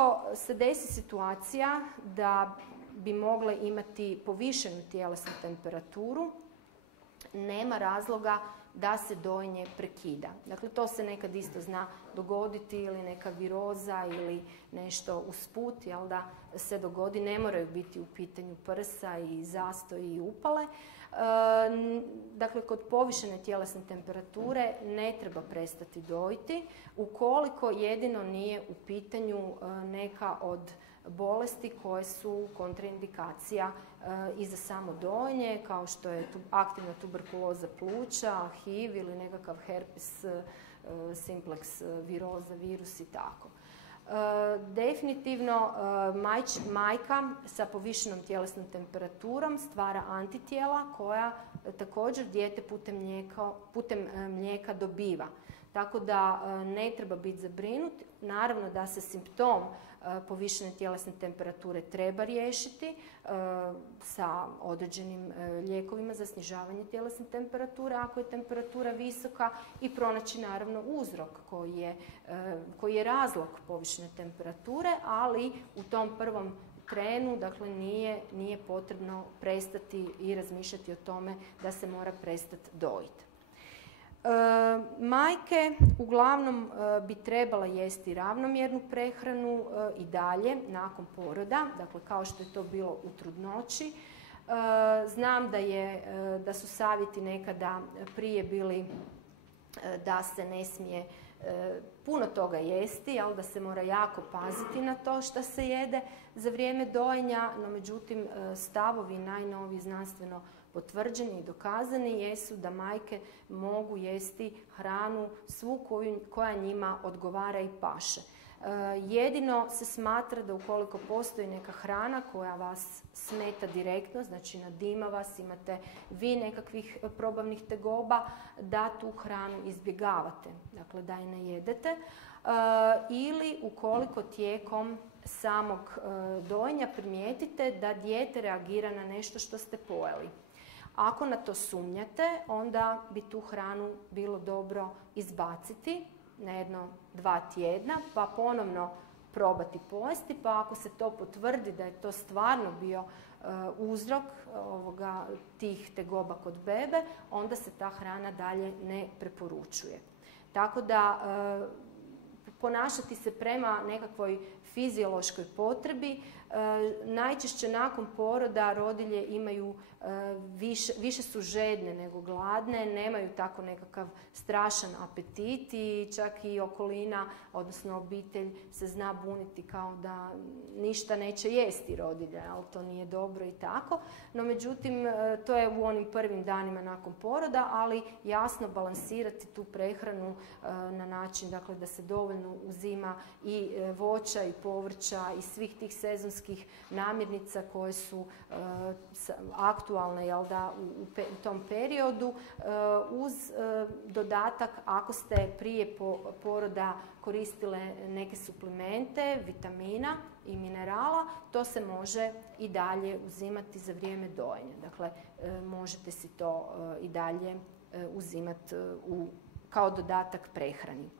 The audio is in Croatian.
Ukoliko se desi situacija da bi mogle imati povišenu tjelesnu temperaturu, nema razloga da se dojenje prekida. Dakle, to se nekad isto zna dogoditi ili neka viroza ili nešto usput, jel da se dogodi, ne moraju biti u pitanju prsa i zastoj i upale. Dakle, kod povišene tjelesne temperature ne treba prestati dojiti ukoliko jedino nije u pitanju neka od bolesti koje su kontraindikacija i za samo dojenje, kao što je aktivna tuberkuloza pluća, HIV ili nekakav herpes simplex viroza, virus i tako. Definitivno majka sa povišenom tjelesnom temperaturom stvara antitijela koja također dijete putem mlijeka dobiva. Tako da ne treba biti zabrinut. Naravno da se simptom povišene tjelesne temperature treba riješiti sa određenim lijekovima za snižavanje tjelesne temperature ako je temperatura visoka i pronaći naravno uzrok koji je razlog povišene temperature, ali u tom prvom trenu, dakle, nije potrebno prestati i razmišljati o tome da se mora prestati dojiti. Majke uglavnom bi trebala jesti ravnomjernu prehranu i dalje nakon poroda, dakle kao što je to bilo u trudnoći. Znam da su savjeti nekada prije bili da se ne smije puno toga jesti, ali da se mora jako paziti na to što se jede za vrijeme dojenja, no međutim stavovi najnoviji znanstveno potvrđeni i dokazani jesu da majke mogu jesti hranu svu koja njima odgovara i paše. Jedino se smatra da ukoliko postoji neka hrana koja vas smeta direktno, znači nadima vas, imate vi nekakvih probavnih tegoba, da tu hranu izbjegavate, dakle da je ne jedete, ili ukoliko tijekom samog dojenja primijetite da dijete reagira na nešto što ste pojeli. Ako na to sumnjate, onda bi tu hranu bilo dobro izbaciti na 1-2 tjedna, pa ponovno probati pojesti, pa ako se to potvrdi da je to stvarno bio uzrok tih tegoba kod bebe, onda se ta hrana dalje ne preporučuje. Tako da ponašati se prema nekakvoj fiziološkoj potrebi. Najčešće nakon poroda rodilje imaju više su žedne nego gladne, nemaju tako nekakav strašan apetit i čak i okolina, odnosno obitelj se zna buniti kao da ništa neće jesti rodilja, ali to nije dobro i tako. No međutim, to je u onim prvim danima nakon poroda, ali jasno balansirati tu prehranu na način, dakle, da se dovoljno uzima i voća i povrća i svih tih sezonskih namirnica koje su aktualne, jel da, u tom periodu, uz dodatak ako ste prije poroda koristile neke suplemente, vitamina i minerala, to se može i dalje uzimati za vrijeme dojenja. Dakle, možete si to i dalje uzimati kao dodatak prehrani.